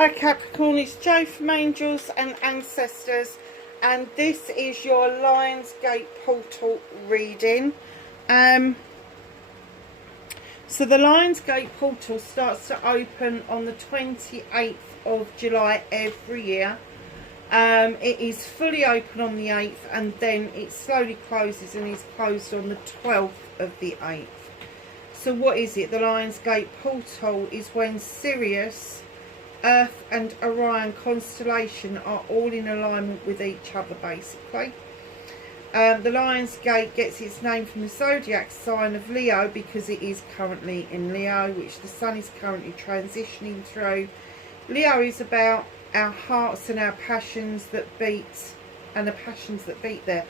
Hi Capricorn, it's Jo from Angels and Ancestors, and this is your Lionsgate portal reading. So the Lionsgate portal starts to open on the 28th of July every year. It is fully open on the 8th, and then it slowly closes and is closed on the 12th of the 8th. So what is it? The Lionsgate portal is when Sirius, Earth and Orion constellation are all in alignment with each other, basically. The Lionsgate gets its name from the zodiac sign of Leo because it is currently in Leo, which the sun is currently transitioning through. Leo is about our hearts and our passions that beat, and the passions that beat there.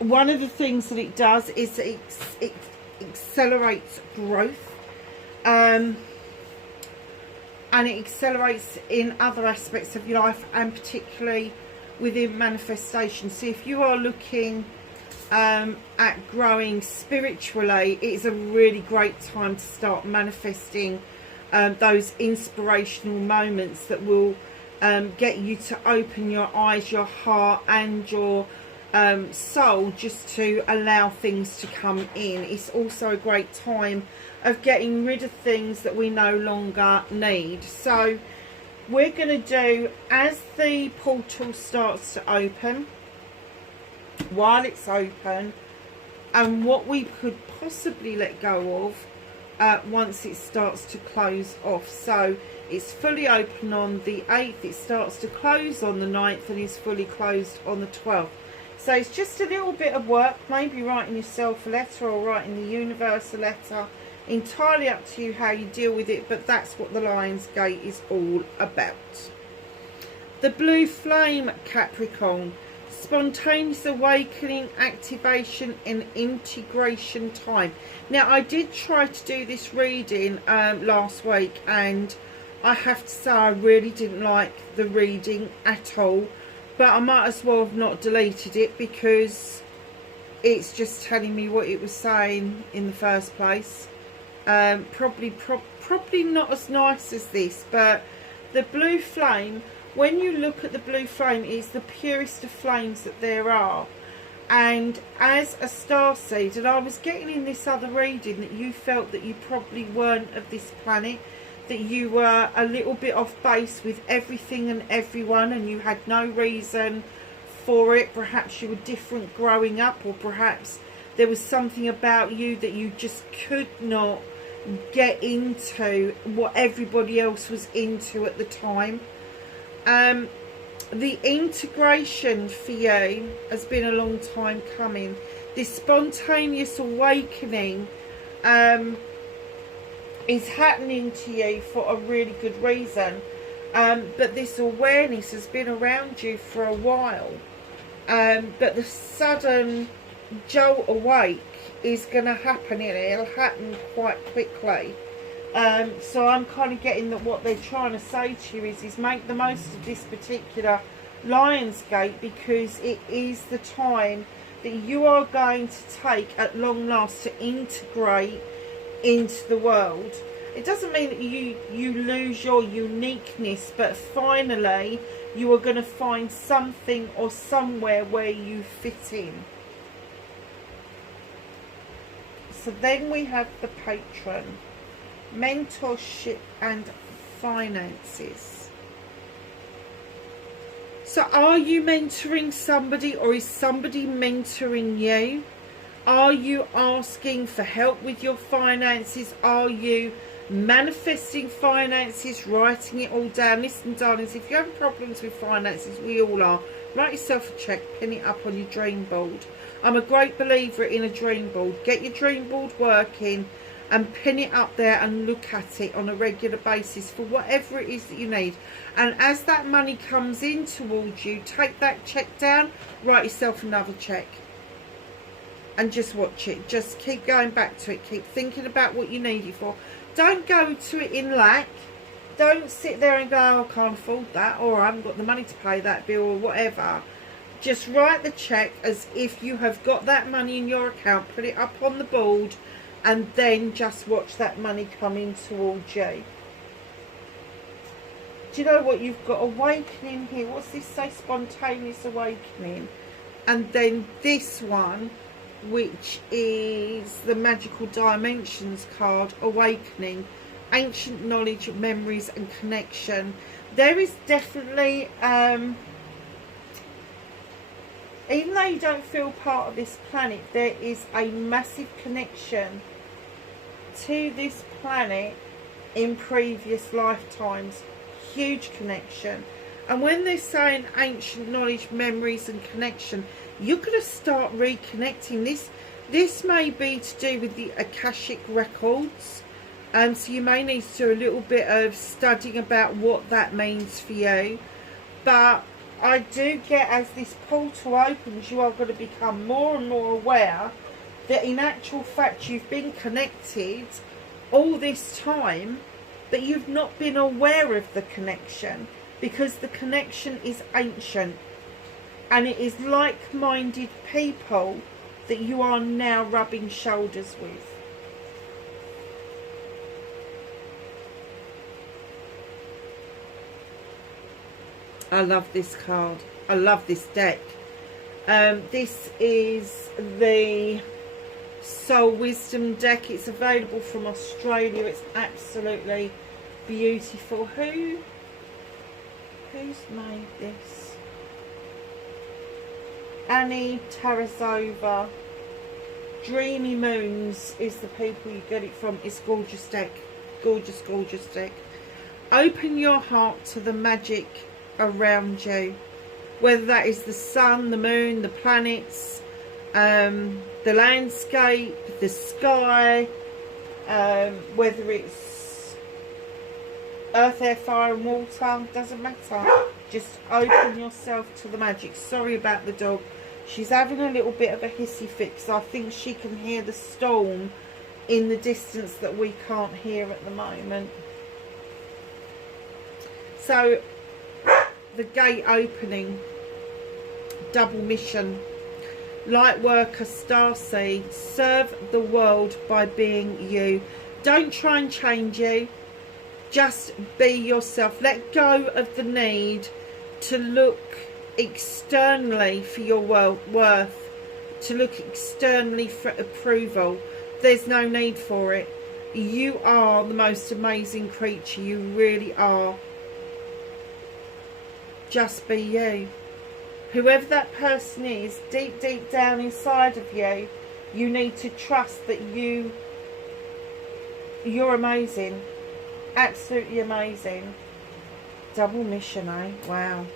One of the things that it does is it accelerates growth. And it accelerates in other aspects of your life, and particularly within manifestation. So if you are looking at growing spiritually, it's a really great time to start manifesting those inspirational moments that will get you to open your eyes, your heart and your soul, just to allow things to come in. It's also a great time of getting rid of things that we no longer need. So we're going to do, as the portal starts to open, while it's open, and what we could possibly let go of once it starts to close off. So it's fully open on the 8th, it starts to close on the 9th, and is fully closed on the 12th. So it's just a little bit of work, maybe writing yourself a letter or writing the universe a letter. Entirely up to you how you deal with it, but that's what the Lionsgate is all about. The blue flame, Capricorn, spontaneous awakening, activation and integration time. Now I did try to do this reading last week, and I have to say I really didn't like the reading at all, but I might as well have not deleted it because it's just telling me what it was saying in the first place. Probably not as nice as this, but the blue flame, when you look at the blue flame, is the purest of flames that there are. And as a starseed, and I was getting in this other reading that you felt that you probably weren't of this planet, that you were a little bit off base with everything and everyone, and you had no reason for it. Perhaps you were different growing up, or perhaps there was something about you that you just could not get into what everybody else was into at the time. The integration for you has been a long time coming. This spontaneous awakening is happening to you for a really good reason, but this awareness has been around you for a while, but the sudden jolt awake is going to happen, and it'll happen quite quickly. So I'm kind of getting that what they're trying to say to you is make the most of this particular Lionsgate, because it is the time that you are going to take at long last to integrate into the world. It doesn't mean that you lose your uniqueness, but finally you are going to find something or somewhere where you fit in. So then we have the patron, mentorship and finances. So are you mentoring somebody, or is somebody mentoring you? Are you asking for help with your finances? Are you manifesting finances, writing it all down? Listen, darlings, if you're having problems with finances, we all are, write yourself a check, pin it up on your dream board. I'm a great believer in a dream board. Get your dream board working and pin it up there and look at it on a regular basis for whatever it is that you need. And as that money comes in towards you, take that check down, write yourself another check, and just watch it. Just keep going back to it. Keep thinking about what you need it for. Don't go to it in lack. Don't sit there and go, oh, I can't afford that, or I haven't got the money to pay that bill, or whatever. Just write the check as if you have got that money in your account, put it up on the board, and then just watch that money come in towards you. do you know what? You've got awakening here. What's this say? Spontaneous awakening. And then this one, which is the Magical Dimensions card, awakening, ancient knowledge, memories and connection. There is definitely, even though you don't feel part of this planet, there is a massive connection to this planet in previous lifetimes. Huge connection. And when they're saying ancient knowledge, memories and connection, you're going to start reconnecting. This may be to do with the Akashic records. So you may need to do a little bit of studying about what that means for you. But I do get, as this portal opens, you are going to become more and more aware that in actual fact you've been connected all this time, but you've not been aware of the connection, because the connection is ancient and it is like-minded people that you are now rubbing shoulders with. I love this card. I love this deck. This is the Soul Wisdom deck. It's available from Australia. It's absolutely beautiful. Who's made this? Annie Tarasova. Dreamy Moons is the people you get it from. It's gorgeous deck. Gorgeous, gorgeous deck. Open your heart to the magic around you, whether that is the sun, the moon, the planets, the landscape, the sky, whether it's earth, air, fire and water, doesn't matter. Just open yourself to the magic. Sorry about the dog, she's having a little bit of a hissy fit because I think she can hear the storm in the distance that we can't hear at the moment. So the gate opening, double mission, light worker, starseed, serve the world by being you. Don't try and change you, just be yourself. Let go of the need to look externally for your worth, to look externally for approval. There's no need for it. You are the most amazing creature, you really are. Just be you. Whoever that person is, deep, deep down inside of you, you need to trust that you're amazing. Absolutely amazing. Double mission, eh? Wow.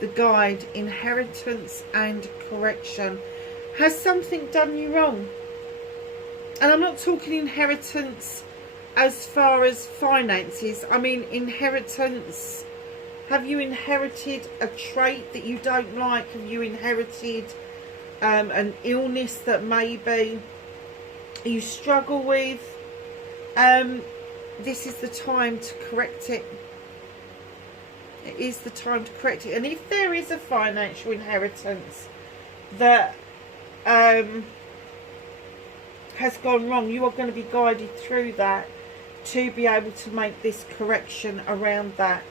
The guide, inheritance and correction. Has something done you wrong? And I'm not talking inheritance as far as finances. I mean inheritance. Have you inherited a trait that you don't like? Have you inherited an illness that maybe you struggle with? This is the time to correct it. It is the time to correct it. And if there is a financial inheritance that has gone wrong, you are going to be guided through that to be able to make this correction around that.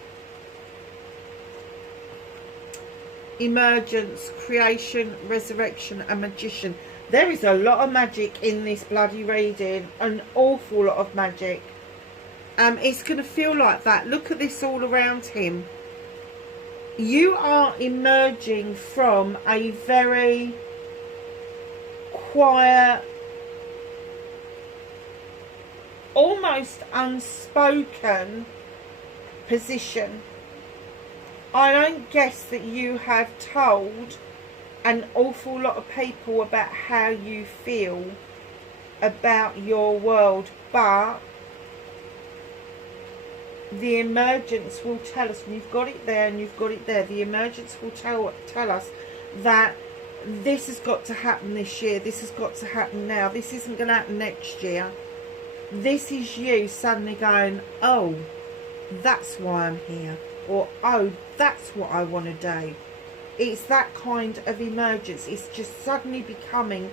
Emergence, creation, resurrection and magician. There is a lot of magic in this bloody reading. An awful lot of magic. It's going to feel like that. Look at this all around him. You are emerging from a very quiet, almost unspoken position. I don't guess that you have told an awful lot of people about how you feel about your world, but the emergence will tell us, and you've got it there and you've got it there, the emergence will tell us that this has got to happen this year, this has got to happen now, this isn't going to happen next year. This is you suddenly going, oh, that's why I'm here. Or, oh, that's what I want to do. It's that kind of emergence. It's just suddenly becoming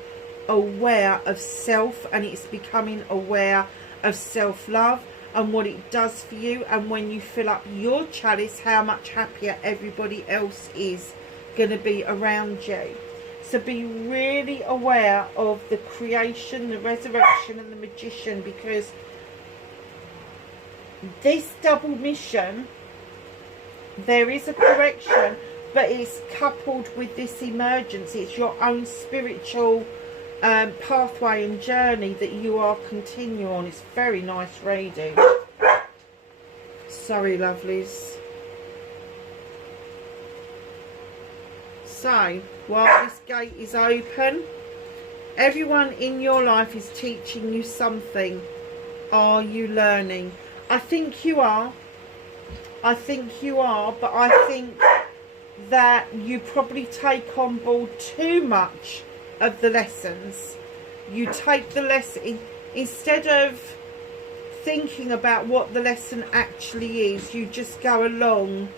aware of self, and it's becoming aware of self-love, and what it does for you, and when you fill up your chalice, how much happier everybody else is going to be around you. So be really aware of the creation, the resurrection and the magician, because this double mission, there is a correction, but it's coupled with this emergence. It's your own spiritual pathway and journey that you are continuing on. It's very nice reading. Sorry, lovelies. So, while this gate is open, everyone in your life is teaching you something. Are you learning? I think you are. I think you are, but I think that you probably take on board too much of the lessons. You take the lesson, instead of thinking about what the lesson actually is, you just go along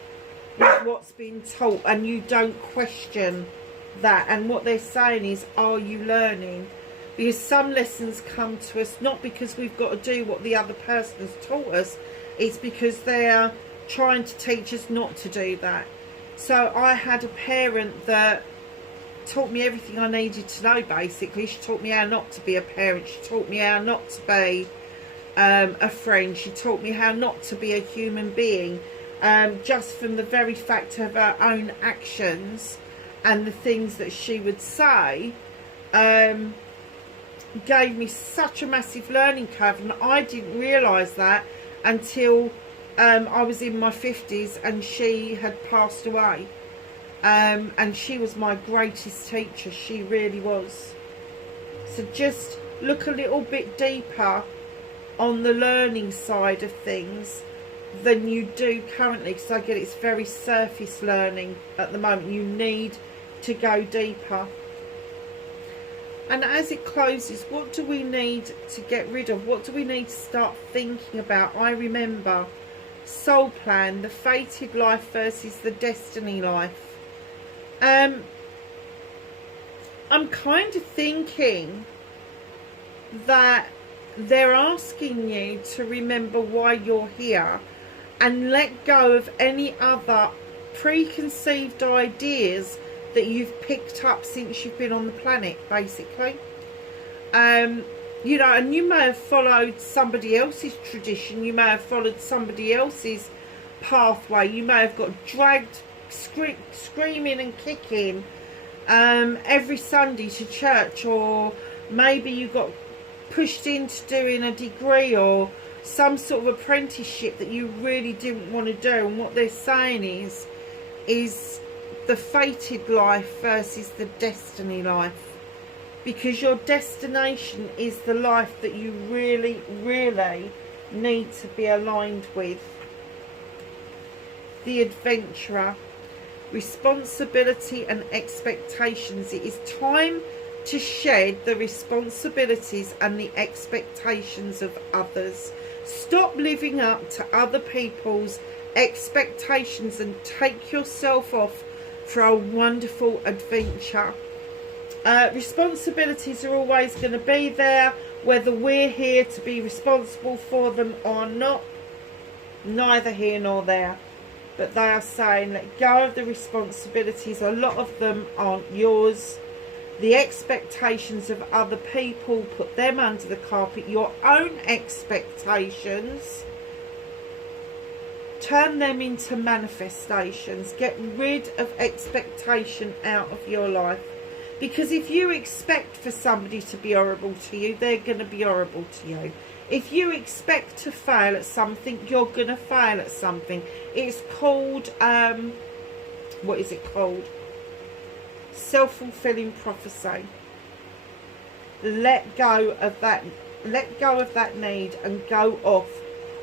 with what's been taught and you don't question that. And what they're saying is, are you learning? Because some lessons come to us not because we've got to do what the other person has taught us, it's because they're trying to teach us not to do that. So I had a parent that taught me everything I needed to know, basically. She taught me how not to be a parent, she taught me how not to be a friend, she taught me how not to be a human being. Just from the very fact of her own actions and the things that she would say, gave me such a massive learning curve, and I didn't realise that until I was in my 50s and she had passed away. And she was my greatest teacher, she really was. So just look a little bit deeper on the learning side of things than you do currently, because I get it's very surface learning at the moment. You need to go deeper. And as it closes, what do we need to get rid of? What do we need to start thinking about? I remember soul plan, the fated life versus the destiny life. I'm kind of thinking that they're asking you to remember why you're here and let go of any other preconceived ideas that you've picked up since you've been on the planet, basically. You know, and you may have followed somebody else's tradition, you may have followed somebody else's pathway, you may have got dragged screaming and kicking every Sunday to church, or maybe you got pushed into doing a degree or some sort of apprenticeship that you really didn't want to do. And what they're saying is the fated life versus the destiny life, because your destination is the life that you really, really need to be aligned with. The adventurer, responsibility and expectations. It is time to shed the responsibilities and the expectations of others. Stop living up to other people's expectations and take yourself off for a wonderful adventure. Responsibilities are always going to be there, whether we're here to be responsible for them or not. Neither here nor there. But they are saying, let go of the responsibilities. A lot of them aren't yours. The expectations of other people, put them under the carpet. Your own expectations, turn them into manifestations. Get rid of expectation out of your life. Because if you expect for somebody to be horrible to you, they're going to be horrible to you. If you expect to fail at something, you're going to fail at something. It's called, what is it called? Self-fulfilling prophecy. Let go of that. Let go of that need and go off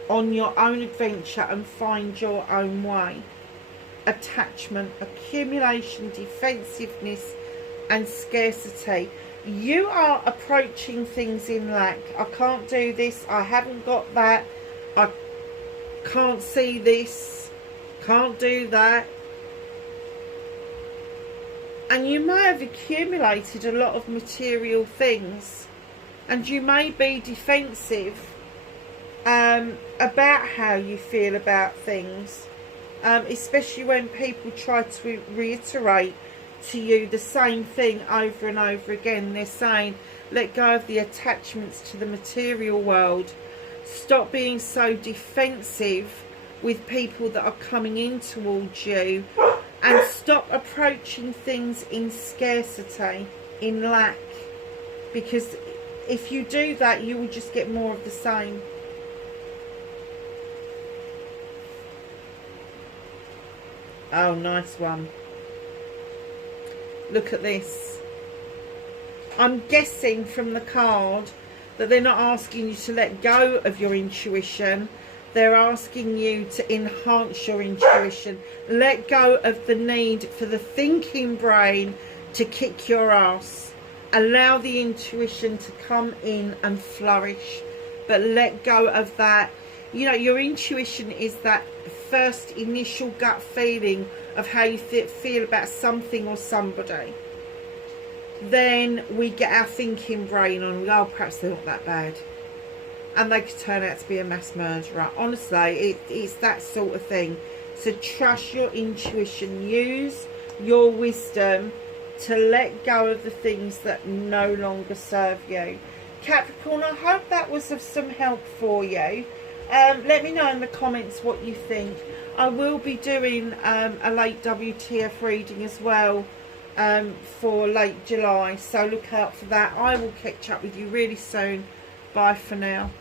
on your own adventure and find your own way. Attachment, accumulation, defensiveness and scarcity. You are approaching things in lack. I can't do this, I haven't got that, I can't see this, can't do that. And you may have accumulated a lot of material things, and you may be defensive about how you feel about things, especially when people try to reiterate to you the same thing over and over again. They're saying, let go of the attachments to the material world. Stop being so defensive with people that are coming in towards you, and stop approaching things in scarcity, in lack, because if you do that, you will just get more of the same. Oh, nice one. Look at this. I'm guessing from the card that they're not asking you to let go of your intuition. They're asking you to enhance your intuition. Let go of the need for the thinking brain to kick your ass. Allow the intuition to come in and flourish. But let go of that. You know, your intuition is that first initial gut feeling of how you feel about something or somebody. Then we get our thinking brain on, oh, perhaps they're not that bad. And they could turn out to be a mass murderer. Honestly, it's that sort of thing. So trust your intuition. Use your wisdom to let go of the things that no longer serve you. Capricorn, I hope that was of some help for you. Let me know in the comments what you think. I will be doing a late WTF reading as well for late July. So look out for that. I will catch up with you really soon. Bye for now.